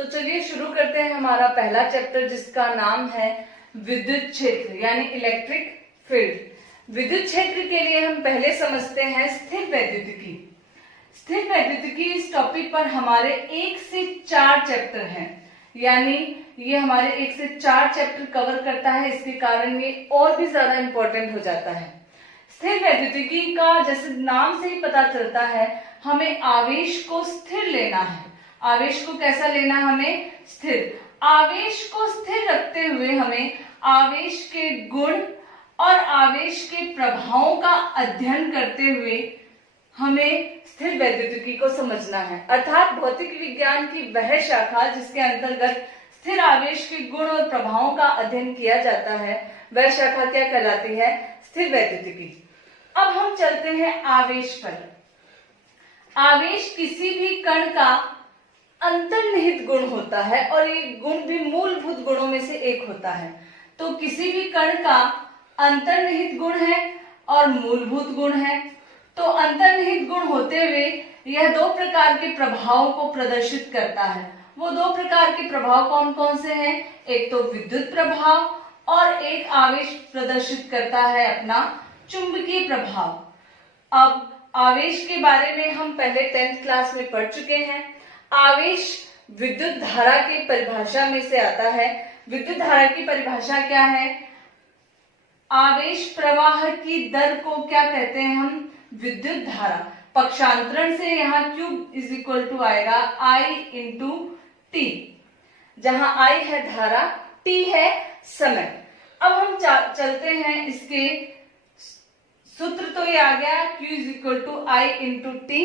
तो चलिए शुरू करते हैं हमारा पहला चैप्टर जिसका नाम है विद्युत क्षेत्र यानी इलेक्ट्रिक फील्ड। विद्युत क्षेत्र के लिए हम पहले समझते हैं स्थिर वैद्युतिकी। स्थिर वैद्युतिकी इस टॉपिक पर हमारे 1 से 4 चैप्टर हैं, यानी ये हमारे 1 से 4 चैप्टर कवर करता है, इसके कारण ये और भी ज्यादा इंपॉर्टेंट हो जाता है। स्थिर वैद्युतिकी का जैसे नाम से ही पता चलता है, हमें आवेश को स्थिर लेना है। आवेश को कैसा लेना, हमें स्थिर। आवेश को स्थिर रखते हुए हमें आवेश के गुण और आवेश के प्रभावों का अध्ययन करते हुए हमें स्थिर वैद्युतिकी को समझना है, अर्थात भौतिक विज्ञान की वह शाखा जिसके अंतर्गत स्थिर आवेश के गुण और प्रभावों का अध्ययन किया जाता है, वह शाखा क्या कहलाती है, स्थिर वैद्युतिकी। अब हम चलते हैं आवेश पर। आवेश किसी भी कण का अंतर्निहित गुण होता है और ये गुण भी मूलभूत गुणों में से एक होता है। तो किसी भी कण का अंतर्निहित गुण है और मूलभूत गुण है। तो अंतर्निहित गुण होते हुए यह 2 प्रकार के प्रभावों को प्रदर्शित करता है। वो 2 प्रकार के प्रभाव कौन कौन से हैं? एक तो विद्युत प्रभाव और एक आवेश प्रदर्शित करता है अपना चुंबकीय प्रभाव। अब आवेश के बारे में हम पहले 10th क्लास में पढ़ चुके हैं। आवेश विद्युत धारा की परिभाषा में से आता है। विद्युत धारा की परिभाषा क्या है? आवेश प्रवाह की दर को क्या कहते हैं हम? विद्युत धारा। पक्षांतरण से यहाँ Q इज इक्वल टू आएगा I इंटू टी, जहां I है धारा, T है समय। अब हम चलते हैं, इसके सूत्र तो ये आ गया Q is equal to I into T.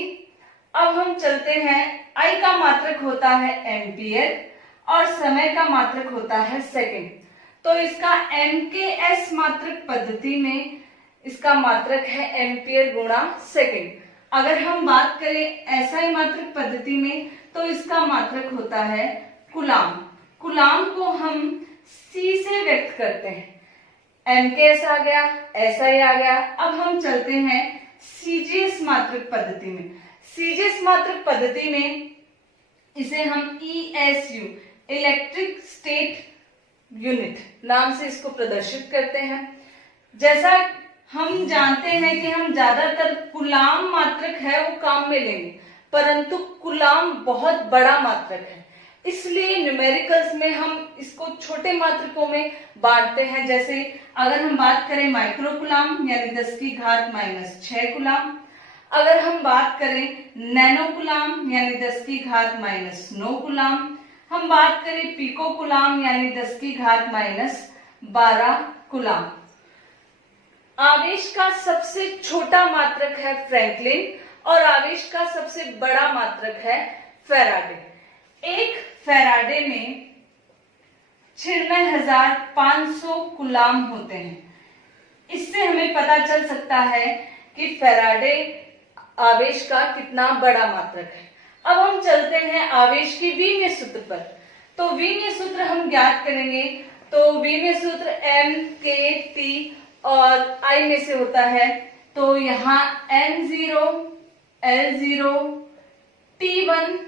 अब हम चलते हैं, I का मात्रक होता है एम्पियर और समय का मात्रक होता है सेकंड। तो इसका MKS मात्रक पद्धति में इसका मात्रक है एम्पियर गुणा सेकंड। अगर हम बात करें SI मात्रक पद्धति में तो इसका मात्रक होता है कूलाम। कूलाम को हम C से व्यक्त करते हैं। MKS आ गया, SI आ गया। अब हम चलते हैं CGS मात्रक पद्धति में। CGS मात्रक पद्धति में इसे हम ESU इलेक्ट्रिक स्टेट यूनिट नाम से इसको प्रदर्शित करते हैं। जैसा हम जानते हैं कि हम ज्यादातर कूलाम मात्रक है वो काम में लेंगे, परंतु कूलाम बहुत बड़ा मात्रक है, इसलिए न्यूमेरिकल्स में हम इसको छोटे मात्रकों में बांटते हैं। जैसे अगर हम बात करें माइक्रो कूलाम यानी 10 की घात -6 कूलाम। अगर हम बात करें नैनो कूलाम यानी 10 की घात -9 कूलाम। हम बात करें पिको कूलाम यानी 10 की घात -12 कूलाम। आवेश का सबसे छोटा मात्रक है फ्रैंकलिन और आवेश का सबसे बड़ा मात्रक है फैराडे। एक फैराडे में 96,500 कूलाम होते हैं। इससे हमें पता चल सकता है कि फैराडे आवेश का कितना बड़ा मात्रक है। अब हम चलते हैं आवेश की वीमीय सूत्र पर। तो वीमीय सूत्र हम ज्ञात करेंगे। तो वीमीय सूत्र M, K, T और I में से होता है। तो यहाँ N0, L0, T1,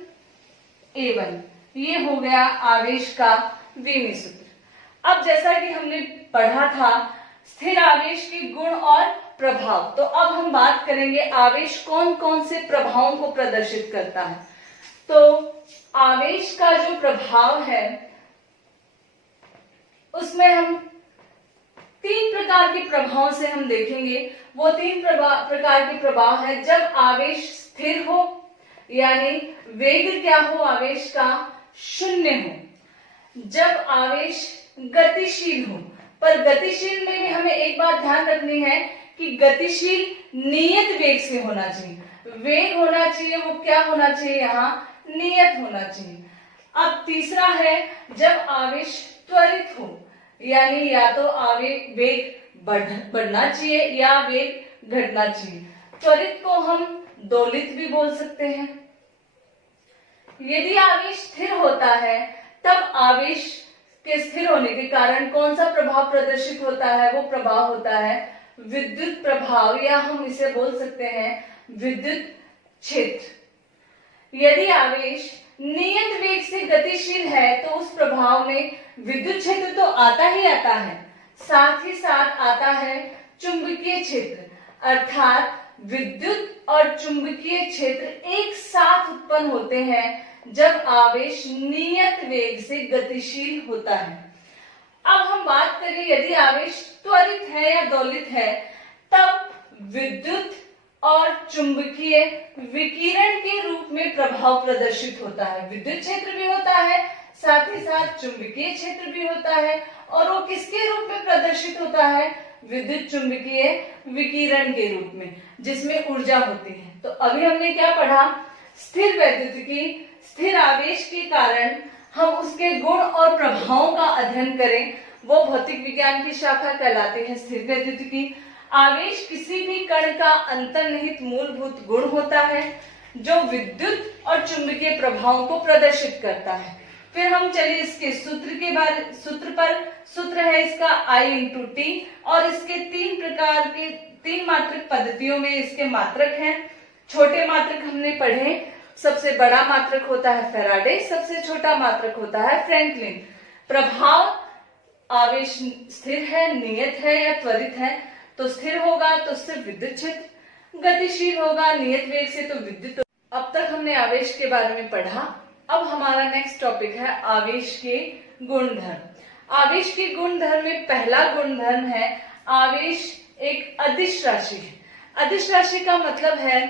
A1 ये हो गया आवेश का वीमीय सूत्र। अब जैसा कि हमने पढ़ा था स्थिर आवेश के गुण और प्रभाव, तो अब हम बात करेंगे आवेश कौन कौन से प्रभावों को प्रदर्शित करता है। तो आवेश का जो प्रभाव है उसमें हम 3 प्रकार के प्रभावों से हम देखेंगे। वो 3 प्रकार के प्रभाव है। जब आवेश स्थिर हो यानी वेग क्या हो आवेश का 0 हो। जब आवेश गतिशील हो, पर गतिशील में भी हमें एक बात ध्यान रखनी है कि गतिशील नियत वेग से होना चाहिए। वेग होना चाहिए वो क्या होना चाहिए, यहाँ नियत होना चाहिए। अब तीसरा है जब आवेश त्वरित हो, यानी या तो वेग बढ़ना चाहिए या वेग घटना चाहिए। त्वरित को हम दोलित भी बोल सकते हैं। यदि आवेश स्थिर होता है तब आवेश के स्थिर होने के कारण कौन सा प्रभाव प्रदर्शित होता है? वो प्रभाव होता है विद्युत प्रभाव, या हम इसे बोल सकते हैं विद्युत क्षेत्र। यदि आवेश नियत वेग से गतिशील है तो उस प्रभाव में विद्युत क्षेत्र तो आता ही आता है, साथ ही साथ आता है चुंबकीय क्षेत्र, अर्थात विद्युत और चुंबकीय क्षेत्र एक साथ उत्पन्न होते हैं जब आवेश नियत वेग से गतिशील होता है। अब हम बात करें यदि आवेश त्वरित है या दोलित है, तब विद्युत और चुंबकीय विकिरण के रूप में प्रभाव प्रदर्शित होता है। विद्युत क्षेत्र भी होता है, साथ ही साथ चुंबकीय क्षेत्र भी होता है, और वो किसके रूप में प्रदर्शित होता है? विद्युत चुंबकीय विकिरण के रूप में, जिसमें ऊर्जा होती है। तो अभी हमने क्या पढ़ा? स्थिर वैद्युतिकी, स्थिर आवेश के कारण हम उसके गुण और प्रभावों का अध्ययन करें, वो भौतिक विज्ञान की शाखा कहलाती है स्थिर वैद्युतिकी। आवेश किसी भी कण का अंतर्निहित मूलभूत गुण होता है जो विद्युत और चुंबकीय प्रभावों को प्रदर्शित करता है। फिर हम चलिए इसके सूत्र है इसका I×T, और इसके तीन मात्रक पद्धतियों में इसके मात्रक हैं। छोटे मात्रक हमने पढ़े, सबसे बड़ा मात्रक होता है फैराडे, सबसे छोटा मात्रक होता है फ्रैंकलिन। प्रभाव आवेश स्थिर है, नियत है या त्वरित है, तो स्थिर होगा तो सिर्फ विद्युत क्षेत्र, गतिशील होगा नियत वेग से तो विद्युत। अब तक हमने आवेश के बारे में पढ़ा। अब हमारा नेक्स्ट टॉपिक है आवेश के गुणधर्म। आवेश के गुणधर्म में पहला गुणधर्म है आवेश एक अदिश राशि है। अदिश राशि का मतलब है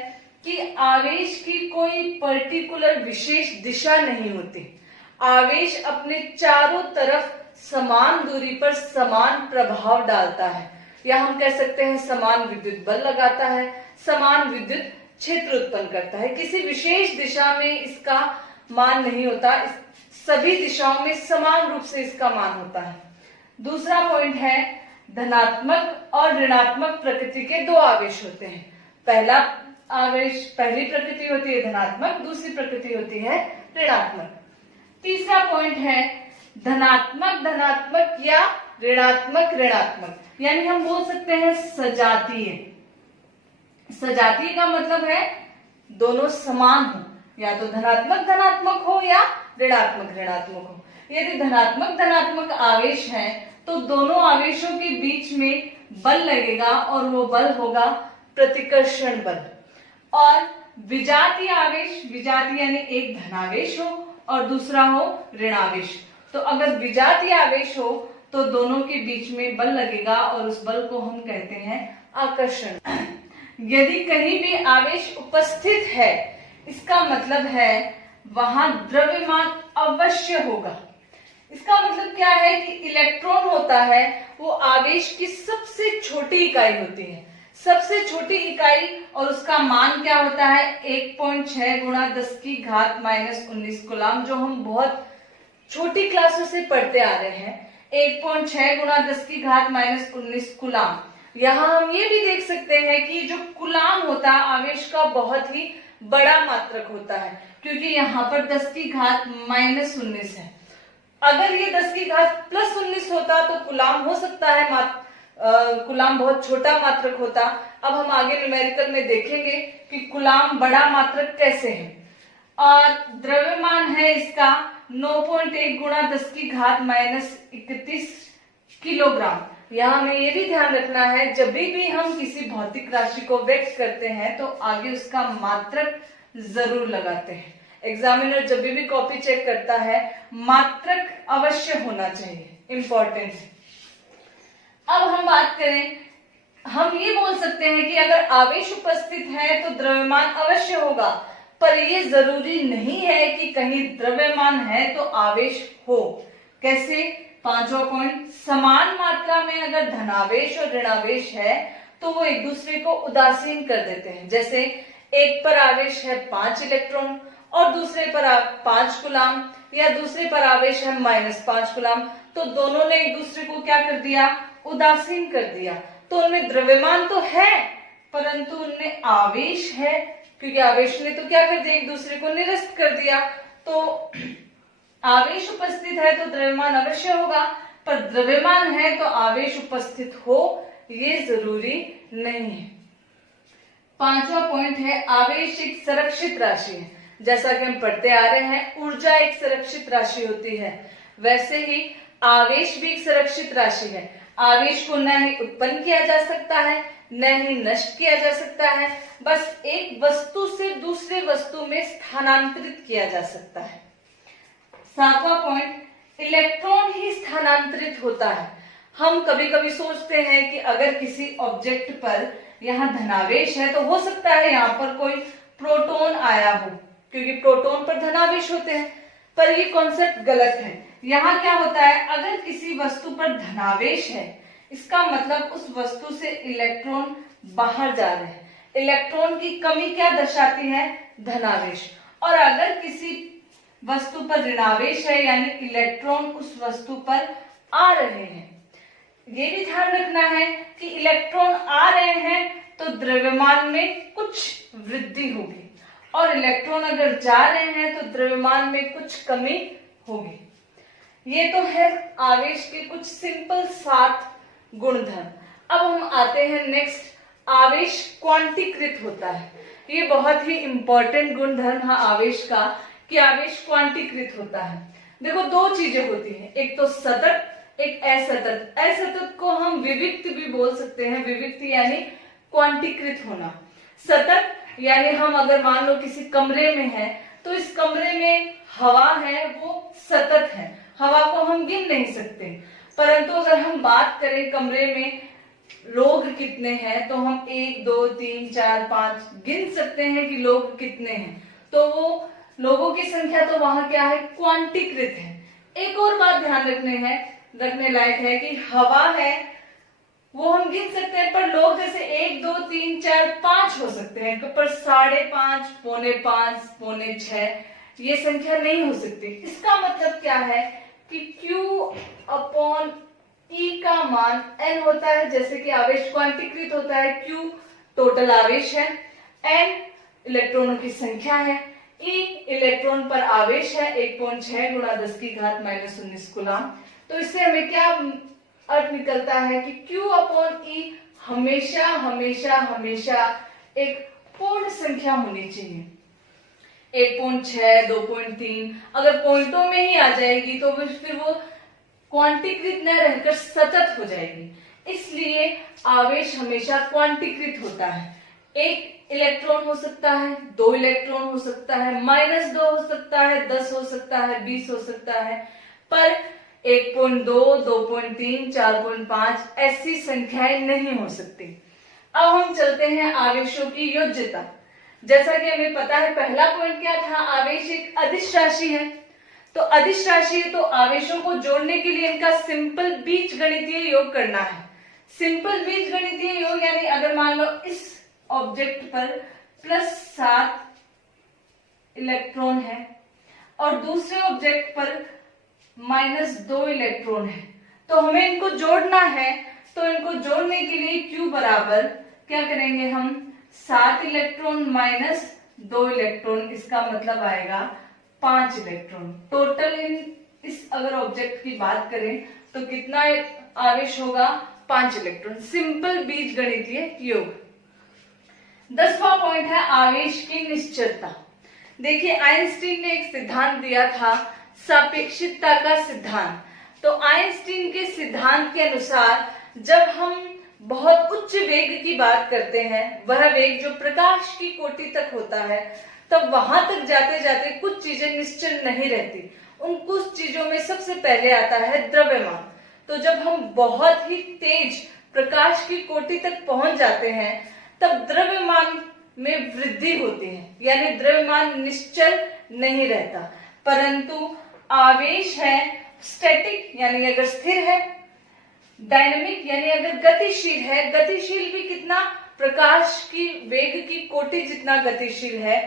कि आवेश की कोई पर्टिकुलर विशेष दिशा नहीं होती। आवेश अपने चारों तरफ समान दूरी पर समान प्रभाव डालता है, या हम कह सकते हैं समान विद्युत बल लगाता है, समान विद्युत क्षेत्र उत्पन्न करता है। किसी विशेष दिशा में इसका मान नहीं होता, सभी दिशाओं में समान रूप से इसका मान होता है। दूसरा पॉइंट है धनात्मक और ऋणात्मक प्रकृति के दो आवेश होते हैं। पहली प्रकृति होती है धनात्मक, दूसरी प्रकृति होती है ऋणात्मक। तीसरा पॉइंट है धनात्मक या ऋणात्मक, यानी हम बोल सकते हैं सजातीय। सजातीय का मतलब है दोनों समान हो, या तो धनात्मक हो या ऋणात्मक हो। यदि धनात्मक आवेश है तो दोनों आवेशों के बीच में बल लगेगा और वो बल होगा प्रतिकर्षण बल। और विजातीय यानी एक धनावेश हो और दूसरा हो ऋणावेश। तो अगर विजातीय आवेश हो तो दोनों के बीच में बल लगेगा और उस बल को हम कहते हैं आकर्षण। यदि कहीं भी आवेश उपस्थित है, इसका मतलब है वहां द्रव्यमान अवश्य होगा। इसका मतलब क्या है कि इलेक्ट्रॉन होता है वो आवेश की सबसे छोटी इकाई होती है, सबसे छोटी इकाई, और उसका मान क्या होता है 1.6 × 10⁻⁻19 कूलाम, जो हम बहुत छोटी क्लासों से पढ़ते आ रहे हैं। 1.6 × 10⁻⁻19 कूलाम। यहाँ हम ये भी देख सकते हैं कि जो कूलाम होता है आवेश का बहुत ही बड़ा मात्रक होता है, क्योंकि यहाँ पर 10⁻⁻19 है। अगर ये 10⁻+19 होता तो कूलाम हो सकता है कूलाम बहुत छोटा मात्रक होता। अब हम आगे न्यूमेरिकल में देखेंगे कि कूलाम बड़ा मात्रक कैसे है। और द्रव्यमान है इसका 9.1 × 10⁻31 किलोग्राम। यहाँ हमें ये भी ध्यान रखना है जब भी हम किसी भौतिक राशि को व्यक्त करते हैं तो आगे उसका मात्रक जरूर लगाते हैं। एग्जामिनर जब भी कॉपी चेक करता है मात्रक अवश्य होना चाहिए, इंपॉर्टेंट है। अब हम बात करें, हम ये बोल सकते हैं कि अगर आवेश उपस्थित है तो द्रव्यमान अवश्य होगा, पर ये जरूरी नहीं है कि कहीं द्रव्यमान है तो आवेश हो। कैसे? 5वां पॉइंट, समान मात्रा में अगर धनावेश और ऋणावेश है तो वो एक दूसरे को उदासीन कर देते हैं। जैसे एक पर आवेश है 5 इलेक्ट्रॉन और दूसरे पर 5 कूलाम, या दूसरे पर आवेश है -5 कूलाम, तो दोनों ने एक दूसरे को क्या कर दिया? उदासीन कर दिया। तो उनमें द्रव्यमान तो है परंतु उनमें आवेश है, क्योंकि आवेश ने तो क्या कर दिया? एक दूसरे को निरस्त कर दिया। तो आवेश उपस्थित है तो द्रव्यमान अवश्य होगा, पर द्रव्यमान है तो आवेश उपस्थित हो ये जरूरी नहीं है। 5वां पॉइंट है आवेश एक संरक्षित राशि है। जैसा कि हम पढ़ते आ रहे हैं ऊर्जा एक संरक्षित राशि होती है, वैसे ही आवेश भी एक संरक्षित राशि है। आवेश को न ही उत्पन्न किया जा सकता है न ही नष्ट किया जा सकता है, बस एक वस्तु से दूसरे वस्तु में स्थानांतरित किया जा सकता है। 7वां पॉइंट, इलेक्ट्रॉन ही स्थानांतरित होता है। हम कभी कभी सोचते हैं कि अगर किसी ऑब्जेक्ट पर यहाँ धनावेश है तो हो सकता है यहाँ पर कोई प्रोटॉन आया हो, क्योंकि प्रोटॉन पर धनावेश होते हैं, पर ये कॉन्सेप्ट गलत है। यहाँ क्या होता है, अगर किसी वस्तु पर धनावेश है इसका मतलब उस वस्तु से इलेक्ट्रॉन बाहर जा रहे हैं। इलेक्ट्रॉन की कमी क्या दर्शाती है, धनावेश। और अगर किसी वस्तु पर ऋणावेश है यानी इलेक्ट्रॉन उस वस्तु पर आ रहे हैं। ये भी ध्यान रखना है कि इलेक्ट्रॉन आ रहे हैं तो द्रव्यमान में कुछ वृद्धि होगी, और इलेक्ट्रॉन अगर जा रहे हैं तो द्रव्यमान में कुछ कमी होगी। ये तो है आवेश के कुछ सिंपल 7 गुणधर्म। अब हम आते हैं नेक्स्ट, आवेश क्वांटीकृत होता है। ये बहुत ही इंपॉर्टेंट गुणधर्म है आवेश का कि आवेश क्वांटीकृत होता है। देखो 2 चीजें होती हैं, एक तो सतत एक असतत। असतत को हम विविक्त भी बोल सकते हैं, विविक्त यानी क्वांटीकृत होना। सतत यानी हम अगर मान लो किसी कमरे में हैं तो इस कमरे में हवा है वो सतत है, हवा को हम गिन नहीं सकते। परंतु अगर हम बात करें कमरे में लोग कितने हैं तो हम 1 2 3 4 5 गिन सकते हैं कि लोग कितने हैं, तो वो लोगों की संख्या तो वहां क्या है, क्वांटीकृत है। एक और बात ध्यान रखने लायक है कि हवा है वो हम गिन सकते हैं, पर लोग जैसे 1 2 3 4 5 हो सकते हैं, पर 5.5 पौने 5 पौने 6 ये संख्या नहीं हो सकती। इसका मतलब क्या है कि Q/E का मान N होता है, जैसे कि आवेश क्वांटीकृत होता है। Q टोटल आवेश है, N इलेक्ट्रॉनों की संख्या है, E इलेक्ट्रॉन पर आवेश है 1.6 गुणा 10 की घात -19 कूलम। तो इससे हमें क्या अर्थ निकलता है कि Q/E हमेशा हमेशा हमेशा एक पूर्ण संख्या होनी चाहिए। 1.6 2.3 अगर पॉइंटों में ही आ जाएगी तो फिर वो क्वांटीकृत न रहकर सतत हो जाएगी। इसलिए आवेश हमेशा क्वांटीकृत होता है। 1 इलेक्ट्रॉन हो सकता है, 2 इलेक्ट्रॉन हो सकता है, -2 हो सकता है, 10 हो सकता है, 20 हो सकता है, पर 1.2 2.3 4.5 ऐसी संख्याएं नहीं हो सकती। अब हम चलते हैं आवेशों की योज्यता। जैसा कि हमें पता है पहला पॉइंट क्या था, आवेश एक अदिश राशि है। तो अदिश राशि है तो आवेशों को जोड़ने के लिए इनका सिंपल बीजगणितीय योग करना है। सिंपल बीजगणितीय योग यानी अगर मान लो इस ऑब्जेक्ट पर +7 इलेक्ट्रॉन है और दूसरे ऑब्जेक्ट पर -2 इलेक्ट्रॉन है, तो हमें इनको जोड़ना है। तो इनको जोड़ने के लिए Q बराबर क्या करेंगे हम, 7 इलेक्ट्रॉन -2 इलेक्ट्रॉन, इसका मतलब आएगा 5 इलेक्ट्रॉन। टोटल इस अगर ऑब्जेक्ट की बात करें तो कितना आवेश होगा, 5 इलेक्ट्रॉन। सिंपल बीजगणितीय योग। 10वां पॉइंट है आवेश की निश्चलता। देखिए आइंस्टीन ने एक सिद्धांत दिया था, सापेक्षिकता का सिद्धांत। तो आइंस्टीन के सिद्धांत के अनुसार जब हम बहुत उच्च वेग की बात करते हैं, वह वेग जो प्रकाश की कोटि तक होता है, तब वहां तक जाते जाते कुछ चीजें निश्चल नहीं रहती। उन कुछ चीजों में सबसे पहले आता है द्रव्यमान। तो जब हम बहुत ही तेज प्रकाश की कोटि तक पहुंच जाते हैं तब द्रव्यमान में वृद्धि होती है, यानी द्रव्यमान निश्चल नहीं रहता। परंतु आवेश है स्टैटिक यानी अगर स्थिर है, डायनामिक यानी अगर गतिशील है, गतिशील भी कितना, प्रकाश की वेग की कोटि जितना गतिशील है,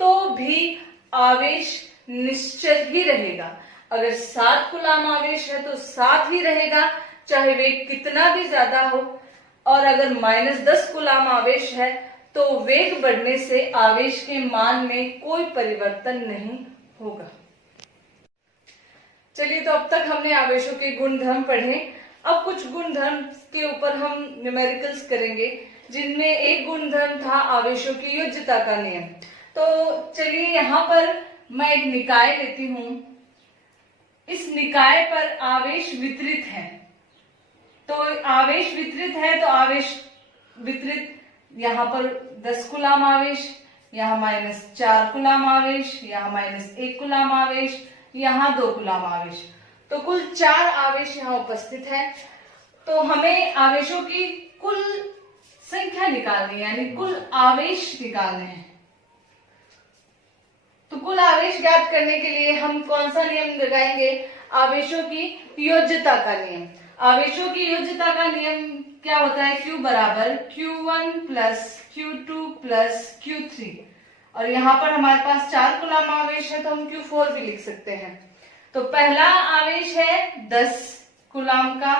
तो भी आवेश निश्चल ही रहेगा। अगर 7 कूलम आवेश है तो 7 ही रहेगा, चाहे वेग कितना भी ज्यादा हो। और अगर -10 कूलम आवेश है तो वेग बढ़ने से आवेश के मान में कोई परिवर्तन नहीं होगा। चलिए, तो अब तक हमने आवेशों के गुणधर्म पढ़े। अब कुछ गुणधर्म के ऊपर हम न्यूमेरिकल्स करेंगे, जिनमें एक गुणधर्म था आवेशों की योज्यता का नियम। तो चलिए यहाँ पर मैं एक निकाय लेती हूं। इस निकाय पर आवेश वितरित है, तो आवेश वितरित है तो आवेश वितरित यहाँ पर 10 कूलाम आवेश, यहाँ -4 कूलाम आवेश, यहाँ -1 कूलाम आवेश, यहाँ 2 कूलाम आवेश, तो कुल 4 आवेश यहाँ उपस्थित है। तो हमें आवेशों की कुल संख्या निकालनी है, यानी कुल आवेश निकालने हैं। तो कुल आवेश ज्ञात करने के लिए हम कौन सा नियम लगाएंगे? आवेशों की योज्यता का नियम। आवेशों की योज्यता का नियम क्या होता है? Q बराबर Q1 plus Q2 plus Q3, और यहाँ पर हमारे पास 4 कूलाम आवेश है तो हम Q4 भी लिख सकते हैं। तो पहला आवेश है 10 कूलाम का,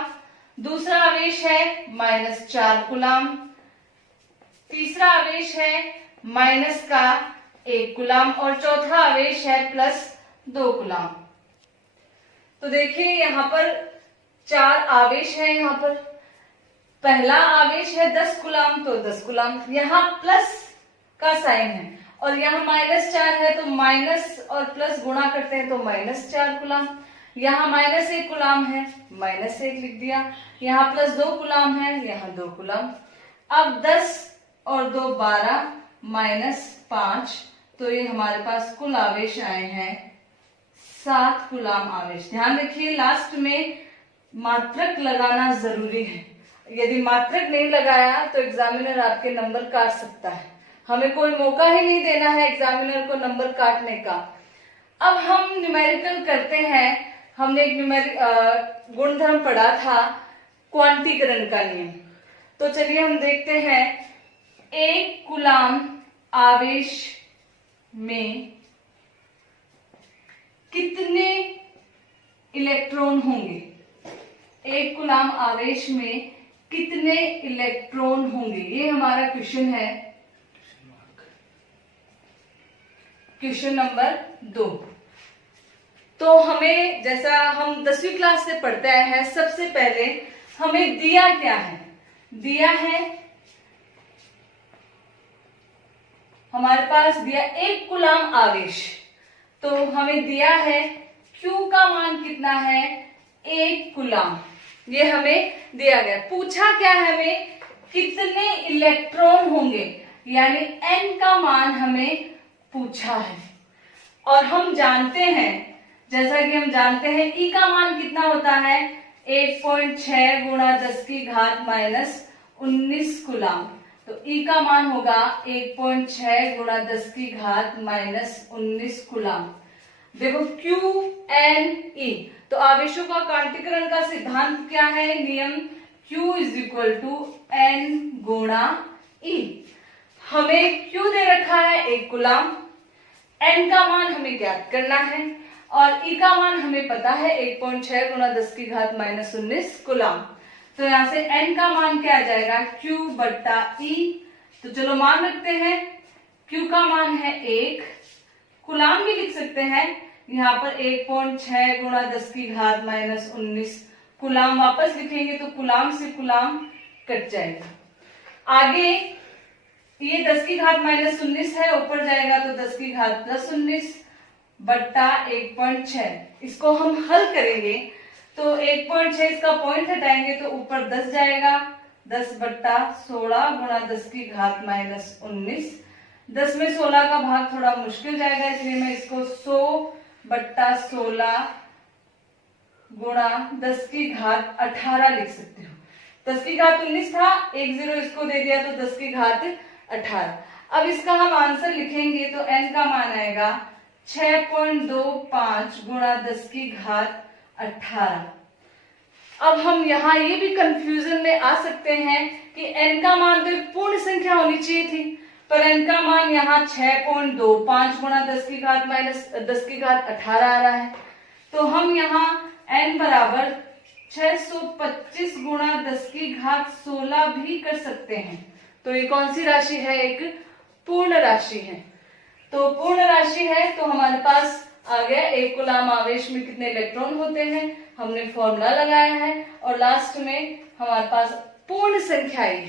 दूसरा आवेश है -4 कूलाम, तीसरा आवेश है -1 कूलाम, और चौथा आवेश है +2 कूलाम। तो देखिए यहाँ पर 4 आवेश है। यहाँ पर पहला आवेश है 10 कूलाम, तो 10 कूलाम, यहाँ प्लस का साइन है, और यहाँ -4 है तो माइनस और प्लस गुणा करते हैं तो -4 कूलाम। यहाँ -1 कूलाम है, -1 लिख दिया, यहाँ +2 कूलाम है, यहाँ 2 कूलाम। अब 10 और 2 12 -5, तो ये हमारे पास कुल आवेश आए हैं 7 कूलाम आवेश। ध्यान रखिए लास्ट में मात्रक लगाना जरूरी है, यदि मात्रक नहीं लगाया तो एग्जामिनर आपके नंबर काट सकता है। हमें कोई मौका ही नहीं देना है एग्जामिनर को नंबर काटने का। अब हम न्यूमेरिकल करते हैं। हमने एक गुणधर्म पढ़ा था, क्वांटीकरण का नियम। तो चलिए हम देखते हैं 1 कूलाम आवेश में कितने इलेक्ट्रॉन होंगे? 1 कूलाम आवेश में कितने इलेक्ट्रॉन होंगे, ये हमारा क्वेश्चन है, क्वेश्चन नंबर 2। तो हमें, जैसा हम 10वीं क्लास से पढ़ते आए हैं, सबसे पहले हमें दिया क्या है? दिया है हमारे पास दिया 1 कूलाम आवेश, तो हमें दिया है Q का मान कितना है? 1 कूलाम, ये हमें दिया गया। पूछा क्या है हमें? कितने इलेक्ट्रॉन होंगे, यानी N का मान हमें पूछा है। और हम जानते हैं, जैसा कि हम जानते हैं E का मान कितना होता है? 1.6 गुणा 10 की घात -19 कूलाम। तो E का मान होगा 1.6 गुणा 10 की घात -19 कूलाम। देखो QNE, तो आवेशों का क्वांटीकरण का सिद्धांत क्या है? नियम Q = N गुणा E। हमें Q दे रखा है 1 कूलाम, N का मान हमें ज्ञात करना है, और E का मान हमें पता है 1.6 गुणा 10 की घात -19 कूलाम। तो यहाँ से N का मान क्या आ जाएगा? Q बट्टा E। तो चलो मान रखते हैं, Q का मान है 1, कूलाम भी लिख सकते हैं, यहाँ पर 1.6 गुणा 10 की घात -19 कूलाम वापस लिखेंगे तो कूलाम से कूलाम कट जाएगा। आगे ये 10 की घात -19 है, ऊपर जाएगा तो 10 की घात +19 बट्टा 1.6। इसको हम हल करेंगे तो 1.6 इसका पॉइंट हटाएंगे तो ऊपर 10 जाएगा, 10 बट्टा 16 गुणा 10 की घात -19। 10 में 16 का भाग थोड़ा मुश्किल जाएगा, इसलिए मैं इसको 100 बट्टा 16 गुणा 10 की घात 18 लिख सकती हूँ। 10 की घात 19 था, 1 0 इसको दे दिया तो 10 की घात 18। अब इसका हम आंसर लिखेंगे तो n का मान आएगा 6.25 गुणा 10 की घात 18। अब हम यहाँ ये भी कंफ्यूजन में आ सकते हैं कि n का मान तो एक पूर्ण संख्या होनी चाहिए थी, पर n का मान यहाँ 6.25 गुणा 10 की घात -10 की घात 18 आ रहा है। तो हम यहाँ n बराबर 625 गुणा 10 की घात 16 भी कर सकते हैं। तो ये कौन सी राशि है? एक पूर्ण राशि है। तो पूर्ण राशि है तो हमारे पास आ गया 1 कूलाम आवेश में कितने इलेक्ट्रॉन होते हैं, हमने फॉर्मूला लगाया है, और लास्ट में हमारे पास पूर्ण संख्या है।